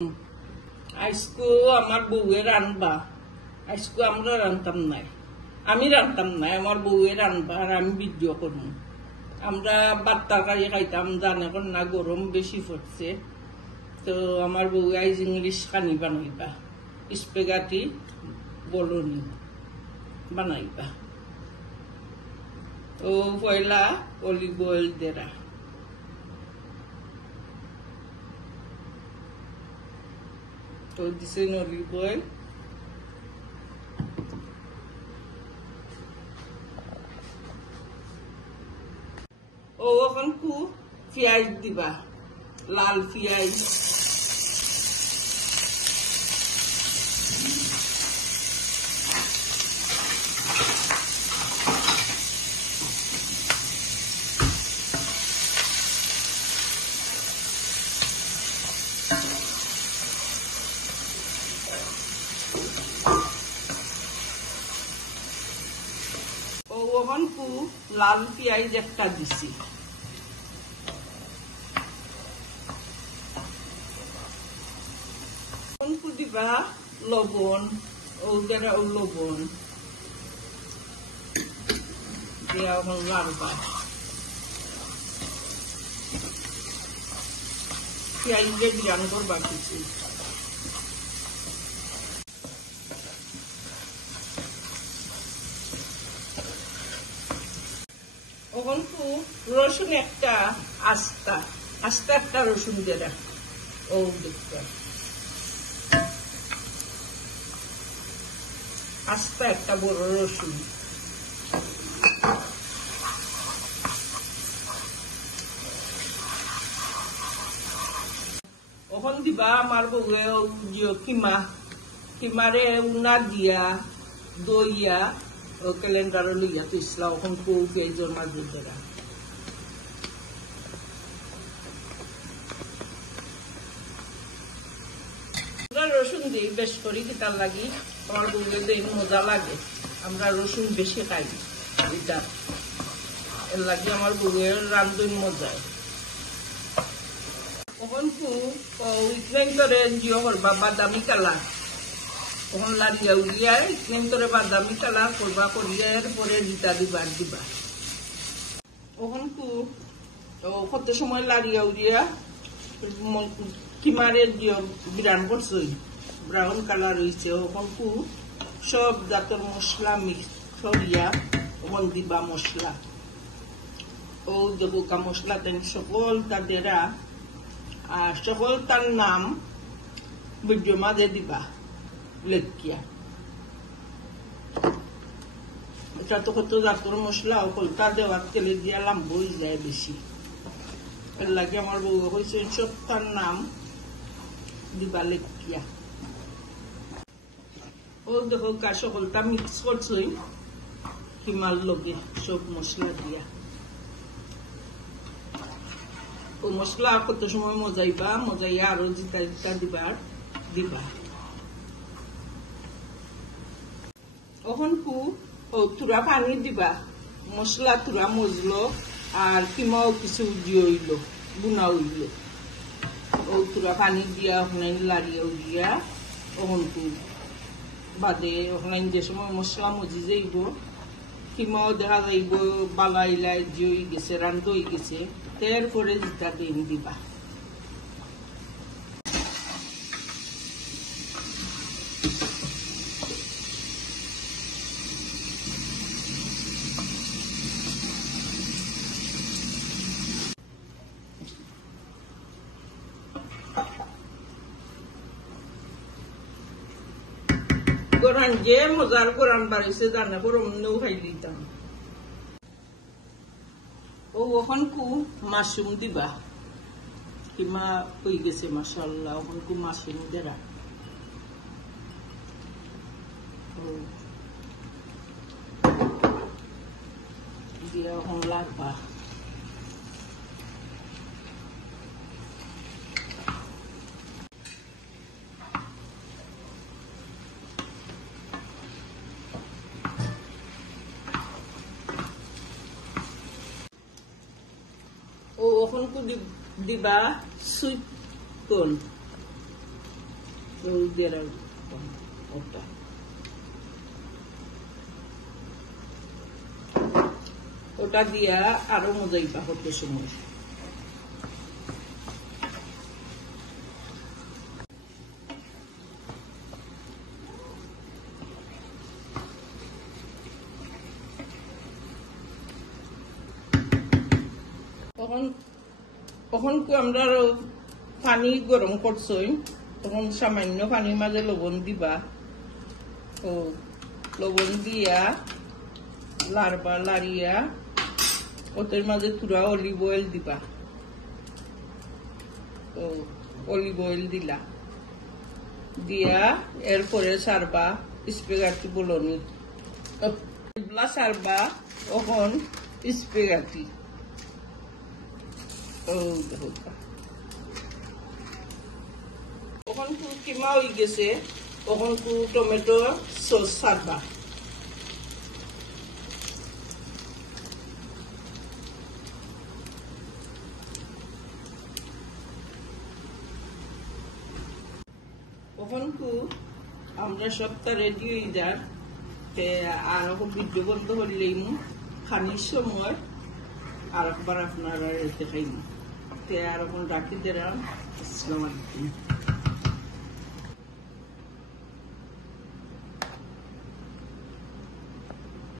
আজকে আমার বউয়ে রান্নবা। আজকে আমরা রান্তাম নাই, আমি রান্তাম নাই, আমার বউয়ে রান্নবা আর আমি ভিডিও করব। আমরা ভাত তরকারি খাইতাম, জানে না গরম বেশি পড়ছে, তো আমার বউ আইজ ইংলিশ কানি বানাইবা, স্পেগাটি বলনি বানাইবা। ও পয়লা অলিভ অয়েল দেরা, তো দিছে অলিভ অয়েল। ও এখন কু পেঁয়াজ দিবা, লাল পেঁয়াজ, ওখান কু লাল পেঁয়াজ একটা দিছি। দিবা লবণ, ওদেরা লবণ দিয়া এখন লাড়বা। পেঁয়াজ দিয়ে বিরান করবা কিছু। ওখান কু রসুন একটা আস্তা আস্তা একটা রসুন দেরা, ও দেখতে আস্তা একটা বড় রসুন। ওখান দিবা আমার বউয়ে কিমা, কিমারে উনা দিয়া দইয়া ও ক্যালেন্ডারে লইয়া তুইসলা। ওখান কু পেঁয়াজের মাঝে দেরা। রসুন দিই বেশ করি, তার লাগি আমার বউয়ে দেই মজা লাগে। আমরা রসুন বেশি খাই, এটা এর লাগে আমার বউয়ের রান্ধন মজায়। ওখান কু ইতনেন করে জিও করবা বাদামি কালার, ওখান লাড়িয়া উড়িয়া ইতনেন করে বাদামি কালার করবা, করিয়া এরপরে দিতা দিবা দিবা। ওখান কু কত সময় লাড়িয়া উড়িয়া কিমারে দিও বিরান করছে, ব্রাউন কালার হয়েছে। ওখান কু সব জাতের মশলা মিক্স করিয়া ওখান দিবা মশলা। ও দেবুকা মশলা তেন সকল তাদেরা, আর সকল তার নাম ভিডিও মাঝে দিবা লেখিয়া। এটা তো কত জাতের মশলা, ওকলটা দেওয়ার তেলে দিয়া লাম্ব হয়ে যায় বেশি, এর লাগে আমার বউ হয়েছে সব তার নাম দিবা লেখিয়া। ও দেখো সকলটা মিক্স করছে কিমার লগে সব মশলা দিয়া। ও মশলা কত সময় মজাইবা, মজাইয়া আরো জিতা জিতা দিবার দিবা। ওখান কু তুরা পানি দিবা, মশলা তুরা মজলো আর কিমাও কিছু দিয়ে হইল বুনা হইল। ও তুরা পানি দিয়া ওখানে লাড়িয়া উড়িয়া ওখান কু বাদে ওখানে যে সময় মশলা মজি যাইব, কিমাও দেখা যাইব বালাই লাই জই গেছে, রান্ধ হয়ে গেছে, তারপরে জিতা দিন দিবা। গোরান যে মজার গোরান বাড়িছে জানা করে অন্যও খাই দিতাম। ও ওখান কু মাশরুম দিবা, কিমা হয়ে গেছে মাশাআল্লাহ। ওখান কু মাশরুম দেরা, দিয়া ওখান লাগবা। ও ওখান কু দিবা সুইট কর্ন, ওটা ওটা দিয়া আরো মজাইবা হতে সময় তখন আমরা পানি গরম করছই তখন সামান্য পানির মাঝে লবণ দিবা ও লবণ দিয়া লাড়বা লাড়িয়া ওদের মাঝে তুরা অলিভ অয়েল দিবা ও অলিভ অয়েল দিলা দিয়া এরপরে সারবা স্পেগাটি বলনি সারবা তখন স্পেগাটি তখন কিমা হয়ে গেছে তখন টমেটো সস সারবা তখন আমরা সবটা রেডি হয়ে যার আর ভিডিও বন্ধ করলেই খানির সময় আর একবার আপনারা রেখে খাইনি আর এখন রাখি দিলাম। আসসালামু আলাইকুম।